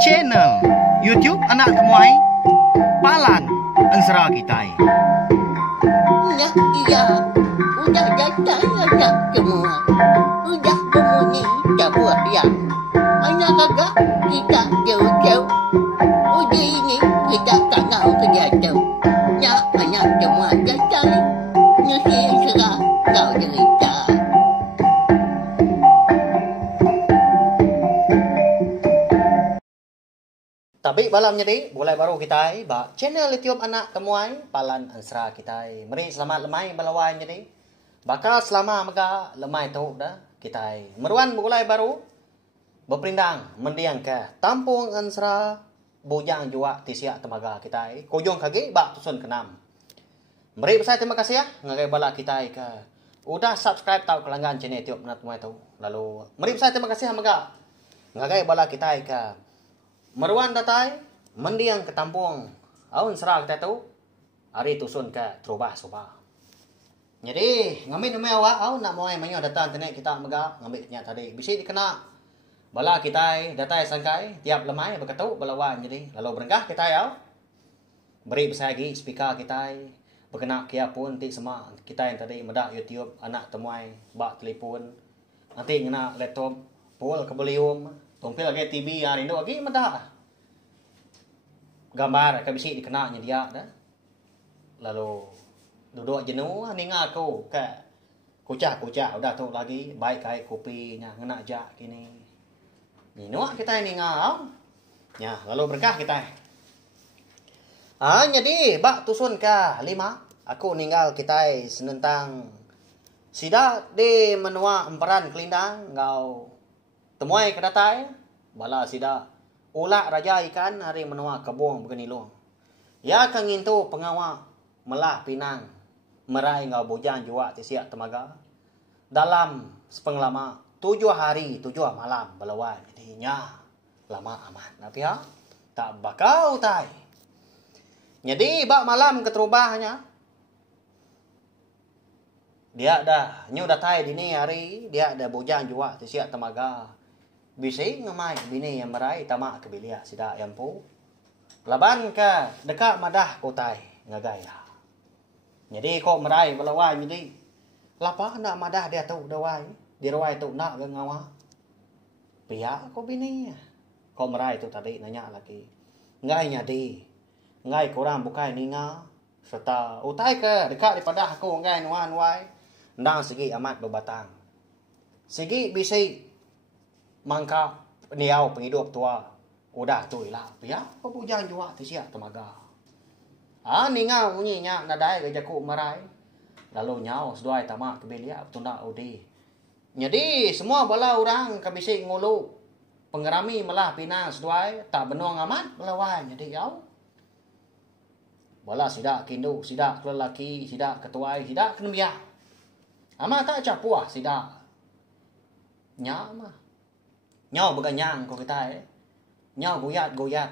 channel YouTube Anak Temuai Palan Ansra Kitai. Nah, iya, udah datang anak semua. Udah berbunyi sebuah yang anak agak kita jauh-jauh. Uji ini kita tak tahu kejatuh. Ya, anak semua datang. Nusi serah kau cerita. Tapi malam jadi boleh baru kita channel YouTube Anak Temuai Palan Ansra kita. Mari selamat lemai balawan jadi. Bakal selama mega lemai tu dah kita. Meruan mulai baru berperindang mendiang ke Tampung Ansra bujang jua tisia temaga kita. Kujung kaki bak tusun kenam. Mari besar terima kasih ya ngagai bala kita ke. Udah subscribe tau kelanggan channel YouTube Anak Temuai tu. Lalu mari besar terima kasih mega ngagai bala kita ke. Meruan datai, mendiang ke Tampung. Aun serah kita tu, hari tusun ke Trubah Soba. Jadi, ngambil nama awak, aun nak mau yang datang tenek kita mega ngambil nya tadi. Bisi dikena bala kita datai sangkai tiap lemai berketu balawan jadi. Lalu berengkah kita ya. Beri besar lagi speaker kita berkena kia pun ti semua kita yang tadi medak YouTube Anak Temuai bak telefon. Nanti ngena laptop pul ke belium. Tumpil lagi TV hari itu lagi meda gambar ke bisi dikenanya dia dah. Lalu duduk jenuh ninga aku ke kucak udah tu lagi baik kai kopinya ngena jak kini. Minum kita ninga. Ya, lalu berkah kita. Jadi bak tusun ke 5 aku ninggal kita senentang sida di menua emperan kelindang ngau temuai kedatai bala sida ulak raja ikan hari menua kebong begini luang. Ya kang itu pengawa melah pinang merai ngau bujang jua tisiak temaga dalam sepenglama 7 hari 7 malam balawan jadinya lama amat tapi ya tak bakau tai. Jadi bak malam keterubahnya dia dah nyu datai dini hari dia ada bujang jua tisiak temaga. Bisi ngamai bini yang merai tamak ke bilia sida yang pu. Laban ke dekat madah kotai ngagaya. Jadi kok merai balawai jadi lapa nak madah dia tu dawai. Di rawai tu nak ke ngawa. Pihak kok bini. Kok merai tu tadi nanya lagi. Ngai nyadi. Ngai kurang bukai ninga. Serta utai ke dekat daripada aku ngai nuan wai. Ndang segi amat berbatang. Segi bisi mangka niau penghidup tua udah tu lah ya pebujang jua tisia temaga ninga bunyinya nadai ke jaku marai lalu nyau seduai tamak kebelia tunda udi jadi semua bala orang kabisi ngulu pengerami melah pinang seduai tak benuang amat melawan jadi yau bala sidak kindu sidak lelaki sidak ketuai sidak kenembia amat tak capuah sidak nyama nhau berganyang ko kita nhau goyat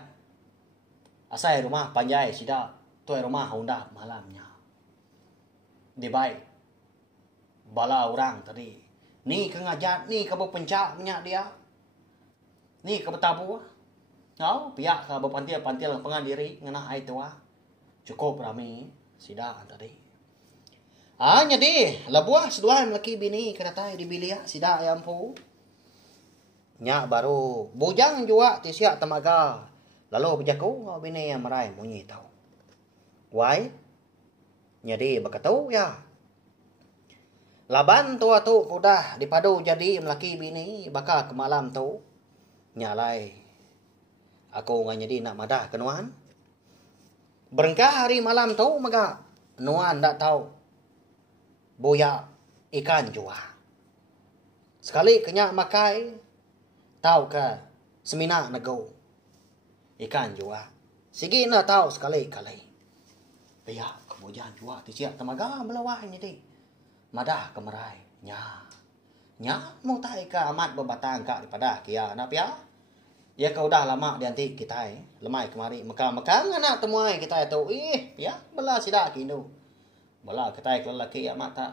asai rumah panjai sida tu rumah honda malamnya di baik bala orang tadi ni ke ngajat ni ke berpencak minyak dia ni ke bertabu pihak ke berpantil pengandiri ngena ai tua cukup rami sida tadi jadi labuah sedua lelaki bini kedatai di bilia sida ayam pu nya baru bujang jua tisia temaga lalu bejaku ngau bini yang merai bunyi tau wai jadi berkatau ya laban tua tu kudah dipadu jadi melaki bini bakal ke malam tu nyalai aku ngan jadi nak madah ke nuan berengkah hari malam tu mega nuan tak tahu boya ikan jua sekali kenyak makai tahu ke semina nego ikan jua sigi na tahu sekali-kali ya kemudian jua tisiak temaga melawan jadi madah kemerai nya mau tai ke amat berbatang kak daripada kia nap ya kau dah lama dianti kita lemai kemari mekang anak temuai kita itu ya bela sidak kindu bela kita lelaki amat tak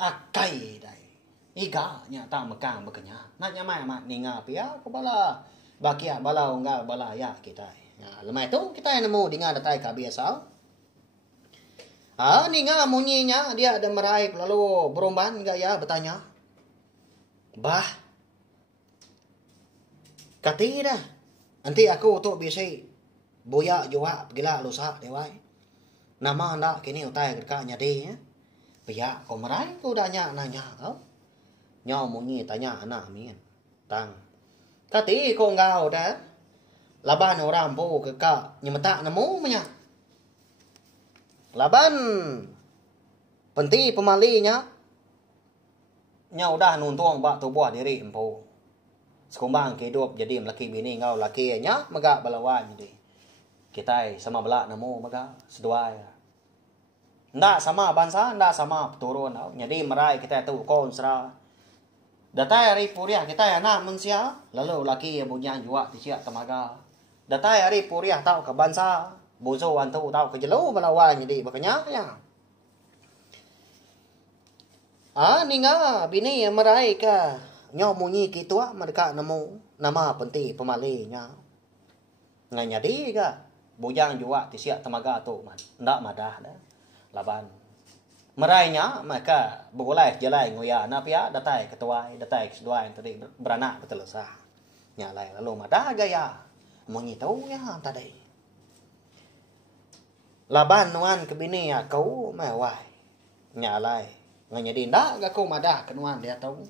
akai dai Iga nya ta mekang bekenya. Nak nyamai amat ninga pia ko bala. Bakia bala ungga bala ya kita. Ya lemai tu kita nemu dengan datai ka biasa. Ninga munyinya dia ada meraih lalu beromban enggak ya bertanya. Bah. Kati dah. Nanti aku tu biasa boya jua gila lusa dewai. Nama anda kini utai dekat nyadi ya. Pia ko meraih ko dah nanya kau. Nyaw munyi tanya anak min. Tang. Kati ko ngau dah. Laban orang po keka nyemeta nemu menya. Laban penti pemalinya. Nyaw dah nuntuang bak tubuh diri empo. Sekumbang hidup jadi laki bini ngau laki nya maga balawan jadi. Kita sama belak nemu maga seduai. Ndak sama bangsa, ndak sama turun. Jadi merai kita tu kon sera. Datai hari puriah kita anak manusia, lalu laki yang punya juga disiap temaga. Datai hari puriah tahu ke bangsa, bozo antu tahu ke jelo balawan jadi makanya ya. Ninga bini yang merai ke nyo munyi kitua mereka nemu nama penti pemalinya. Ngai nyadi ke bujang juga disiap temaga tu man. Ndak madah dah. Laban merainya maka begulai jelai ngoya napia datai ketuai datai keduai tadi beranak betul sah nyalai lalu madah gaya munyi tahu ya tadi laban nuan ke bini ya kau mewai nyalai nganya dinda ga kau madah kenuan dia tahu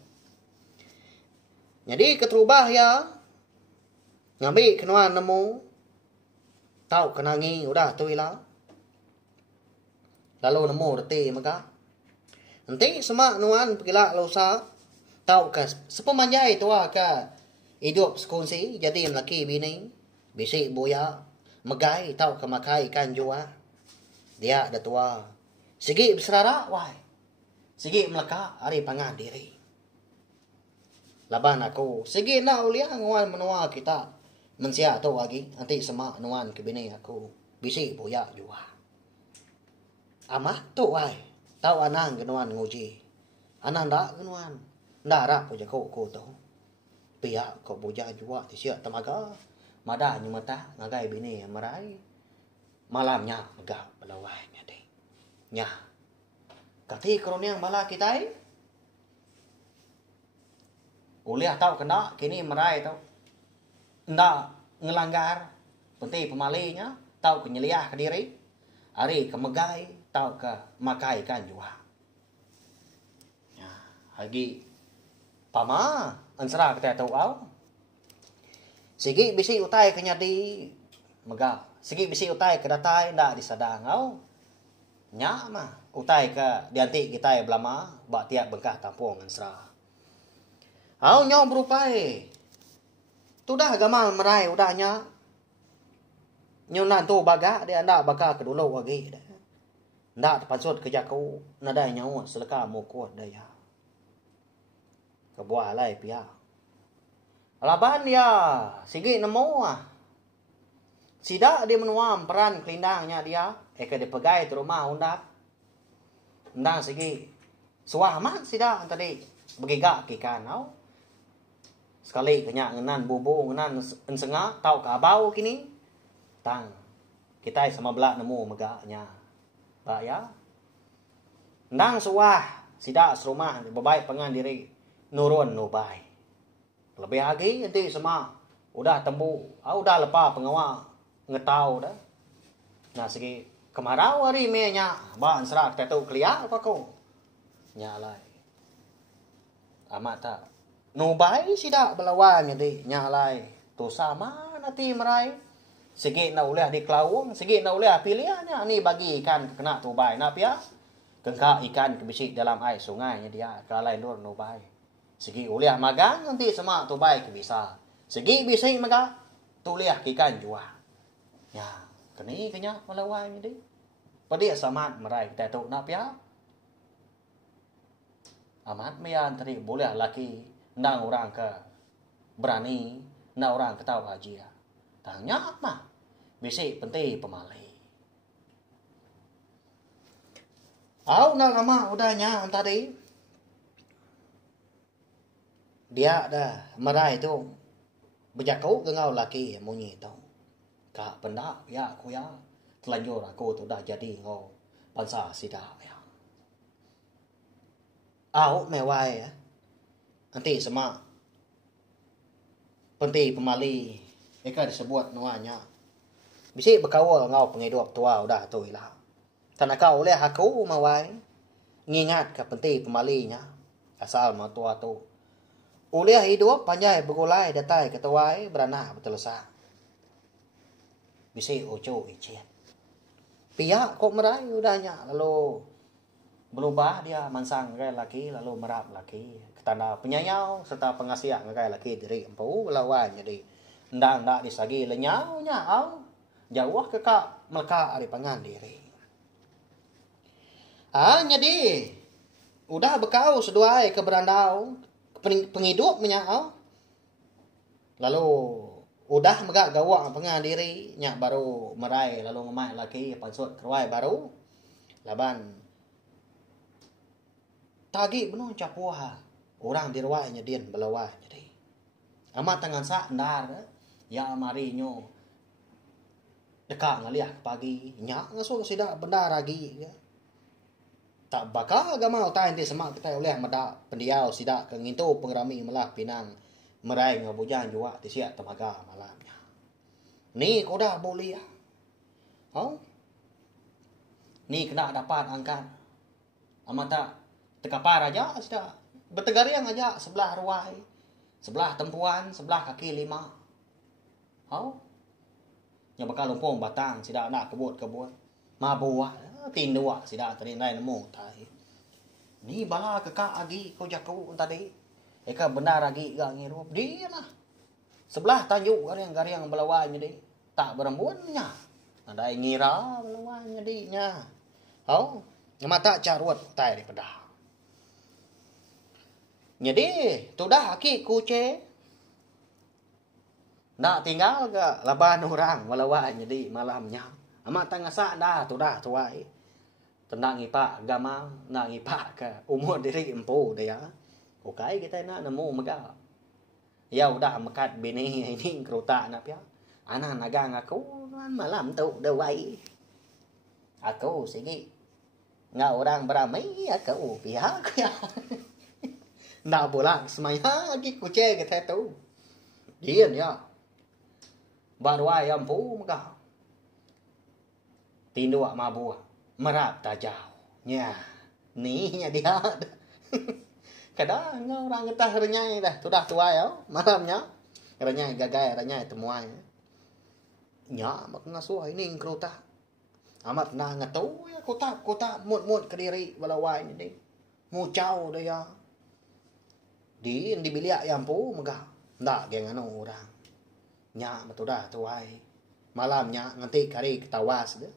jadi keterubah ya ngambil kenuan nemu tahu kenangi udah tu ilah. Lalu nemu reti maka. Nanti semak nuan pergilah lausa. Tahu ke sepemanjai tua ke hidup sekunsi jadi laki bini. Bisik boya. Megai tahu ke makai ikan jua. Dia dah tua. Sigi berserara wai. Sigi melaka hari pangan diri. Laban aku. Sigi nak uliah nguan menua kita. Mensia tu lagi. Nanti semak nuan ke bini aku. Bisik boya jua. Amah tu ai tau anang genuan nguji anang dak genuan ndak rak ko jako ko tu pia ko boja jua ti sia tamaga mada nyumata ngagai bini marai malamnya megah belawai nya deh nya kati kroniang bala kitai uliah tau kena kini marai tau ndak ngelanggar penting pemalinya tau kenyeliah ke diri hari kemegai tau ke makai kan juga. Ya, lagi pama ansara kita tahu au. Sigi bisi utai ke nyadi mega. Sigi bisi utai ke datai ndak disadang au. Nya mah utai ke dianti kita belama bak tiap bengkah tampung ansara. Au nyau berupai. Tu dah gamal merai udahnya. Nyunan tu baga dia ndak baga ke dulu lagi dah. Ndak pansut kerja kau nadai nyawa seleka mau kuat daya. Kebuah lai pia. Laban ya sigi nemu Sida dia menuam peran kelindangnya dia. Eka dia pegai tu rumah undak. Undang sigi. Suah amat sida tadi. Begigak kikan au. Sekali kenyak ngenan bubu ngenan ensengah. Tau ke abau kini. Tang. Kita sama belak nemu megaknya. Pak ya. Nang suah sida serumah bebaik pengan diri nurun nubai. Lebih lagi nanti semua udah tembu, udah lepas pengawal ngetau dah. Nah segi kemarau hari menya, ban serak tetu kelia apa ko? Nyalai. Amat tak. Nubai sida belawan jadi nyalai. Tu sama nanti merai. Segi na uliah di kelawung, segi na uliah pilihannya ni bagi ikan kena tubai na pia. Kengka ikan kebisik dalam air sungainya dia kalai nur nubai. Segi uliah magang nanti semua tubai kebisa. Segi bising maga tuliah ikan jua. Ya, keni kenya melawan ni. Padi samat merai kita tu na pia. Amat meyan tadi boleh laki ndang orang ke berani, ndang orang ke tahu haji. Tanya mah. Bisik penting pemalai. Au nak lama udahnya tadi. Dia dah merai tu berjakau ke ngau laki munyi tu. Ka benda ya aku ya telanjur aku tu dah jadi ngau bangsa sida ya. Au mewai ya. Nanti semak penti pemali eka disebut nuanya. Bisi berkawal ngau penghidup tua udah tu ilah. Tanah kau oleh aku mawai ngingat ke penti pemalinya asal ma tua tu. Oleh hidup panjai bergulai datai ketuai beranak bertelesa. Bisi ojo icet. Pihak kok merai udahnya lalu berubah dia mansang ngai laki lalu merap laki ketanda penyayau serta pengasiak ngai laki diri empu lawan jadi ndak disagi lenyau nya au jauh ke kak melka ari pangan diri. Jadi udah bekau seduai ke berandau penghidup menyau lalu udah megak gawak pangan diri nya baru merai lalu ngemai laki pansut keruai baru laban tagi benuh capuha orang dirwanya dian belawah jadi amat tangan sa ndar ya amarinyo dekat ngaliah pagi nya ngaso sida benda ragi ya. Tak bakal gamau ta ente semak kita oleh meda pendiau sida ke ngintu pengrami melah pinang merai ngabujan jua ti sia temaga malamnya. Ni koda boleh ya. Ni kena dapat angkat. Amata tekapar aja sudah bertegariang aja sebelah ruai, sebelah tempuan, sebelah kaki lima. Yang bakal lumpung batang sida nak kebut mabuah tin dua sida tadi nai nemu tai. Ni bala kekak agi ko jaku tadi. Eka benar agi ga ngirup dia lah. Sebelah tajuk gariang belawanya deh. Tak berembunnya. Ada ngira belawanya deh nya. Mata carut tai di pedah. Jadi, tu dah aki kuce. Nak tinggal ke laban orang melawan jadi malamnya. Amat tengah sak dah tu dah tuai. Tendang ipak gamang, nak ipak ke umur diri empu dia. Okai kita nak nemu mega. Ya udah mekat bini ini kerutak nak pia. Anak nagang aku malam tu dah wai. Aku sigi. Ngau orang beramai aku pihak ya. Nak bola semaya lagi kucing kita tu. Dia ya. Baru ayam pu mega. Tinduk mabu merap tajau. Ya. Ni nya dia. Kadang orang getah renyai dah. Tu dah tua ya. Malamnya. Renyai gagai, renyai temuai. Ya, mak ngasuh ini kerutak. Amat na ngatu ya kotak mut kediri balawai ni. Mucau dia. Di biliak yang pu megah. Ndak geng anu orang. Nya betul dah tuai. Malamnya nganti kari ketawas dia.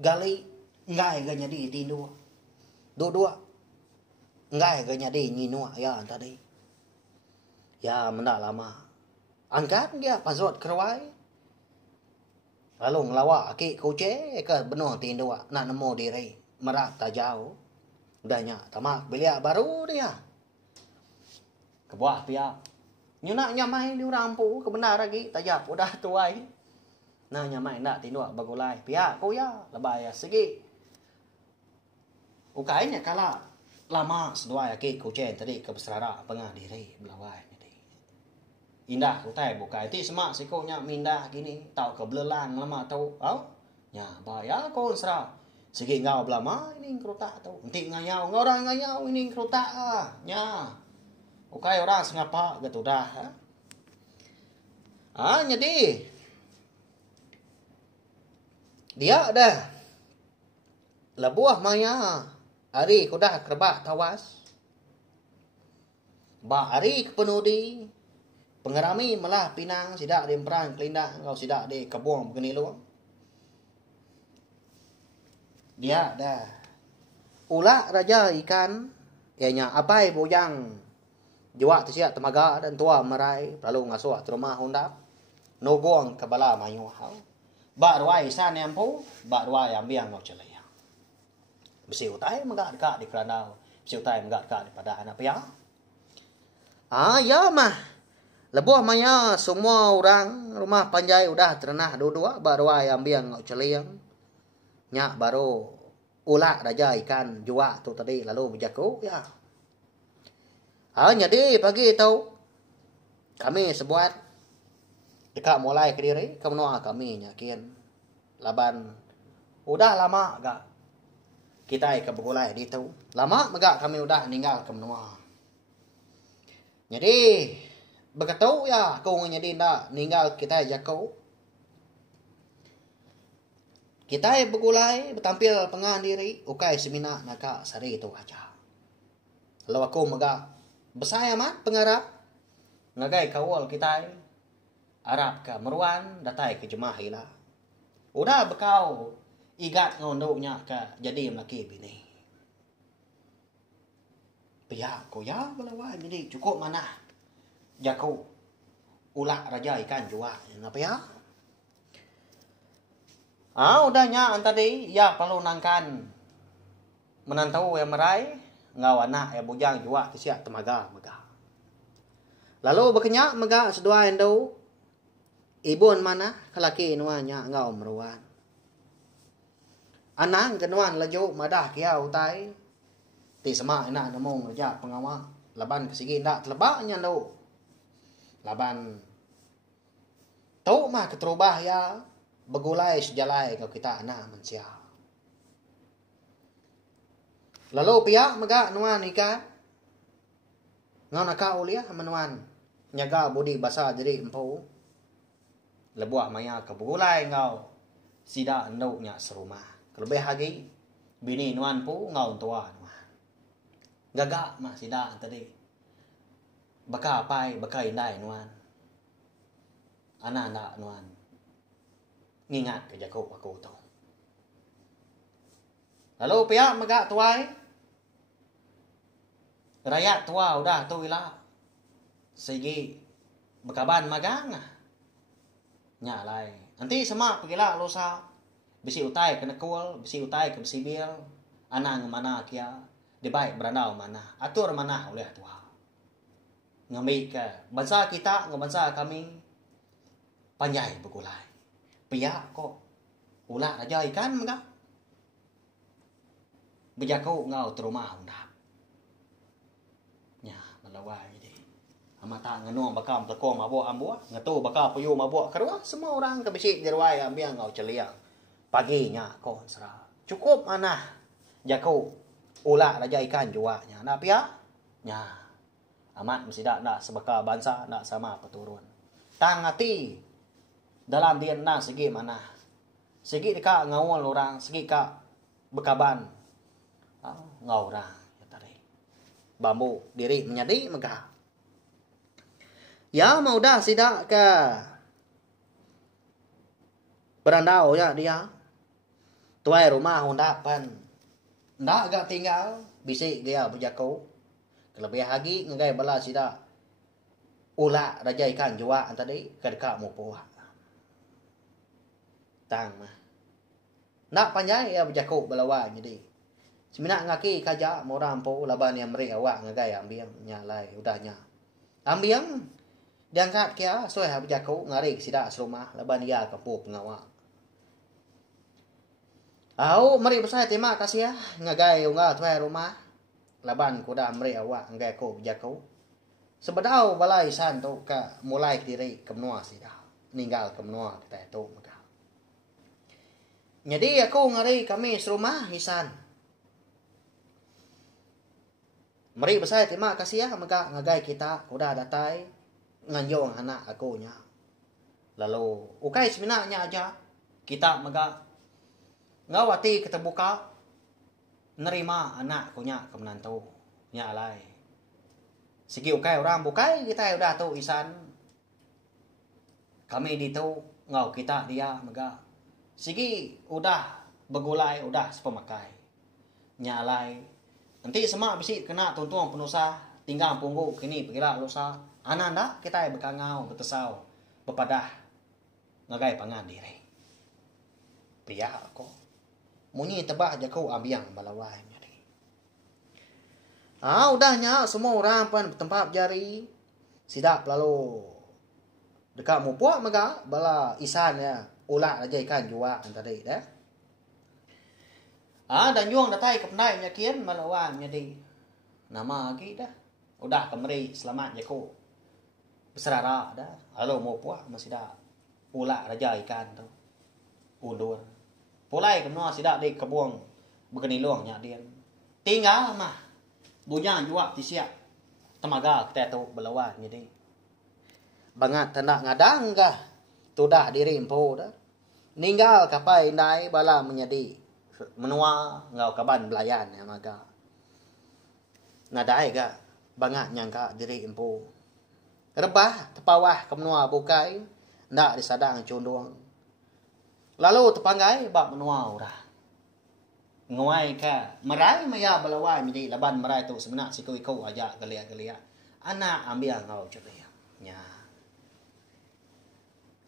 Gali ngai ga nyadi tindu. Dua. Ngai ga nyadi nyinua ya tadi. Ya mendak lama. Angkat dia pasot keruai. Lalu ngelawak aki kuce ke benuh tindu nak nemu diri. Merap tajau. Udahnya tamak biliak baru dia. Kebuah pihak. Nyunak nyamai di orang pu kebenar lagi tajap udah tuai. Nah nyamai nak tinduk bagulai pihak ko ya lebay segi. Ukainya kala lama seduai aki kucen tadi ke besara pengah diri belawai ni. Indah utai bukai ti semak sikonya mindah gini tau ke belelang lama tau. Nya baya ko sera. Segi ngau belama ini kerutak tau. Nanti ngayau orang ngayau ini kerutak nya. Ukai orang sengapa gitu dah. Jadi dia dah lebuah maya hari kudah kerbak tawas. Ba hari kepenudi pengerami melah pinang sidak di perang kelindak kau sidak di kebun begini lu. Dia dah ulak raja ikan ianya abai bojang jua tu siap temaga dan tua merai lalu ngasuh rumah hundap nogong kebala mayu hau ba ruai san yang pu ba ruai ambiang ngau celaya besi utai megak dekat di keranau besi utai megak dekat di pada anak pia Ya mah. Lebuh maya semua orang rumah Panjai udah terenah dua-dua baru ayam biang ngau celiang. Nya baru ulak raja ikan jua tu tadi lalu berjaku ya. Jadi pagi tahu kami sebuat dekat mulai ke diri kemenua kami nyakin laban udah lama gak kita ke begulai di tu lama megak kami udah ninggal kemenua. Jadi begitu ya kau jadi ndak ninggal kita jakau. Kita begulai bertampil pengan diri ukai semina naka sari itu aja. Lalu aku megak besaya mat pengarap ngagai kawal kita Arab ke meruan datai ke jemaah ila. Udah bekau igat ngondoknya ke jadi laki bini. Pihak ko ya balawa jadi cukup mana jaku ulak raja ikan jua apa ya? Udahnya tadi ya perlu nangkan menantau yang merai ngawana ya bujang jua tisiak temaga mega. Lalu berkenyak mega sedua endo ibun mana kelaki nuanya ngau meruan. Anang kenuan laju madah kia utai ti sama enak namong raja pengawa laban kesigi ndak telebaknya ndo. Laban tau mah keterubah ya begulai sejalai kau kita anak manusia. Lalu pihak mega nuan ika ngau naka uliah menuan nyaga budi basa jadi empu. Lebuah maya ke begulai ngau sida endo nya serumah. Lebih lagi bini nuan pu ngau tua nuan. Gagak mah sida tadi. Baka pai baka indai nuan. Ana nuan. Ngingat ke jago aku tu. Lalu pihak megak tuai. Rakyat tua udah tu ila. Segi bekaban magang. Nya lai. Nanti semak pagila losa. Bisi utai ke nekul, bisi utai ke bisi bil. Anang mana kia. Di baik berandau mana. Atur mana oleh tua. Ngambil ke bangsa kita, bangsa kami. Panjai begulai. Pihak kok. Ulah raja ikan mega. Bejaku ngau terumah undap. Nya melawai jadi. Amata nganu bakal telekong mabuk ambuah. Ngatu bakal puyu mabuk kerua. Semua orang kebisik dirwai ambil ngau celiang. Paginya kau serah. Cukup mana jaku ulah raja ikan jua nya. Nak pia? Nya. Amat mesti dak sebeka bangsa dak sama peturun. Tang hati dalam dia na segi mana. Segi dekat ngawal orang, segi ka bekaban. Ngau orang ya tadi. Bambu diri menyadi megah. Ya mau dah sidak ke berandau ya dia. Tuai rumah hondapan. Ndak agak tinggal bisik dia berjaku. Kelebih lagi ngai bala sida ula raja ikan jua tadi kedeka mu puah. Tang mah. Ndak panjai ya berjaku balawa jadi. Semina ngaki kaja moram po laban yang meri awak ngai ambiang nyalai udahnya. Ambiang diangkat kia soe berjaku ngari sida serumah laban dia kampung pengawak. Mari besar terima kasih ya. Ngagai unga tuai rumah. Laban kuda mari awak ngagai ko jaku. Sebedau balai san tu ka mulai diri kemenua sidah. Ninggal kemenua kita itu maka. Jadi aku ngari kami serumah hisan. Mari besar terima kasih ya maka ngagai kita kuda datai nganjong anak aku nya. Lalu ukai seminanya aja kita maka ngawati keterbuka nerima anak punya kemenantu nya alai. Segi ukai orang bukai kita udah tu isan. Kami di tu ngau kita dia mega. Segi udah begulai udah sepemakai. Nya alai. Nanti semua bisi kena tuntung penusa tinggal punggu kini pergilah lusa. Ananda kita bekangau betesau bepadah ngagai pangan diri. Pia kok munyi tebak jaku ambiang balawai nyari. Udahnya semua orang pun tempat jari Sidak lalu dekat mu puak maka bala isan ya ulak aja ikan jua tadi dah. Dan yuang datai kepnai nyakian malawan jadi nama lagi dah. Udah kemari selamat jaku. Berserara dah. Lalu mu puak masih dah ulak aja ikan tu. Undur. Pulai kemna sidak di kebuang begini luang nya dia. Tinggal mah. Bunya jua tisiak. Temaga kita tu belawan jadi. Bangat tanda ngadang kah. Tudah diri empo dah. Ninggal kapai nai bala menjadi menua ngau kaban belayan ya maka. Nadai ka bangat nyangka diri empo. Rebah tepawah ke menua bukai ndak disadang condong. Lalu tepanggai bak menua ora. Nguai ka merai maya belawan jadi laban merai tu sebenak siku-iku aja gelia-gelia. Anak ambil ngau ceria. Nya.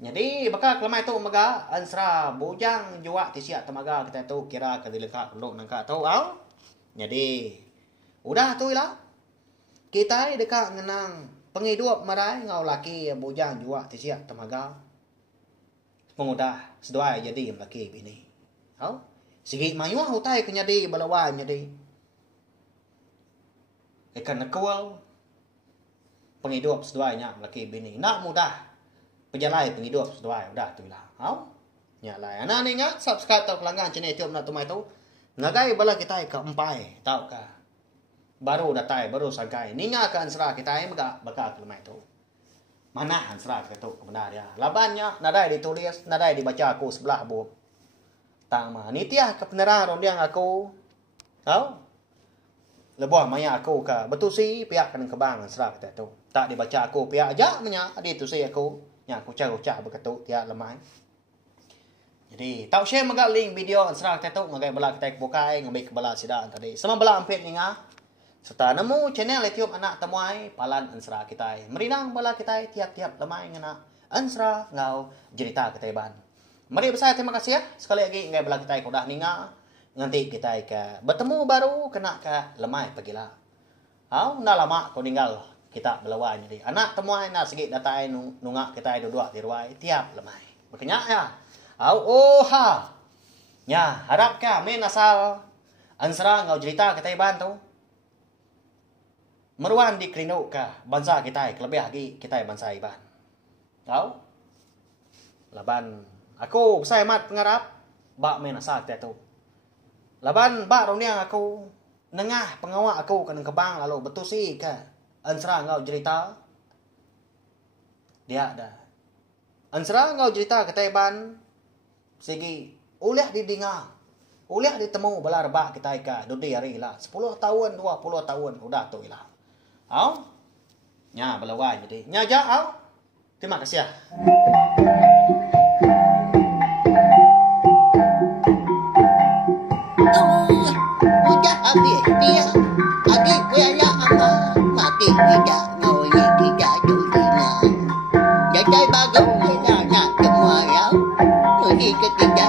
Jadi bakal kelemai tu maga ansra bujang jua tisiak temaga kita tu kira kedileka peluk nangka tu au. Jadi udah tu lah. Kita dekat ngenang penghidup marai ngau laki bujang jua tisiak temaga. Pengudah seduai jadi laki bini. Au. Sigi mayuah utai kenyadi balawan jadi. Ikan nakawal penghidup seduainya laki bini. Nak mudah. Pejalai penghidup seduai udah tu lah. Au. Nyalai. Anak ni ingat subscribe tau pelanggan channel YouTube nak tumai tu. Ngagai bala kita ke empai tau ka. Baru datai baru sangkai. Ninga kan serah kita maka bakal kelemai tu. Mana serah kita tu kebenar dia. Labannya nadai ditulis, nadai dibaca aku sebelah buku. Tang mah nitiah kebenaran rondiang aku. Tau? Lebuah maya aku ka. Betul si pihak kan kebang serah kita tu. Tak dibaca aku pihak aja menya adi tu si aku. Nya kucah-kucah berketuk tiap lemai. Jadi, tak share magak link video serah kita tu magai bala kita bukai ngambil ke bala sidaan tadi. Sama bala ampit ninga. Serta nemu channel YouTube anak temuai palan ansra kita. Merinang bala kita tiap-tiap lemai ngana ansra ngau cerita kita ban. Mari besar terima kasih ya. Sekali lagi ngai bala kita udah ninga. Nanti kita ke bertemu baru kena ke lemai pagila. Au na lama kau tinggal kita belawan jadi anak temuai na sikit datai nungak kita dua di ruai tiap lemai. Makanya ya. Au oha. Nya harap ka men asal ansra ngau cerita kita bantu. Meruan di krino ka bangsa kita lebih lagi kita bangsa iban. Tahu? Laban aku besar mat pengarap bak men asal kita tu. Laban bak roniang aku nengah pengawak aku kan kebang lalu betul sih ka. Ansra ngau cerita dia dah. Ansra ngau cerita ketaiban segi ulah didinga. Ulah ditemu bala rebak kita ka dudi hari lah 10 tahun 20 tahun udah tu ilah. Au? Nya belawan jadi. Nya ja au. Terima kasih ya. Udah habis dia. Adik punya amal. Mati tidak ngawin tidak dulina. Jadi bagus nak semua ya. Pergi ke tidak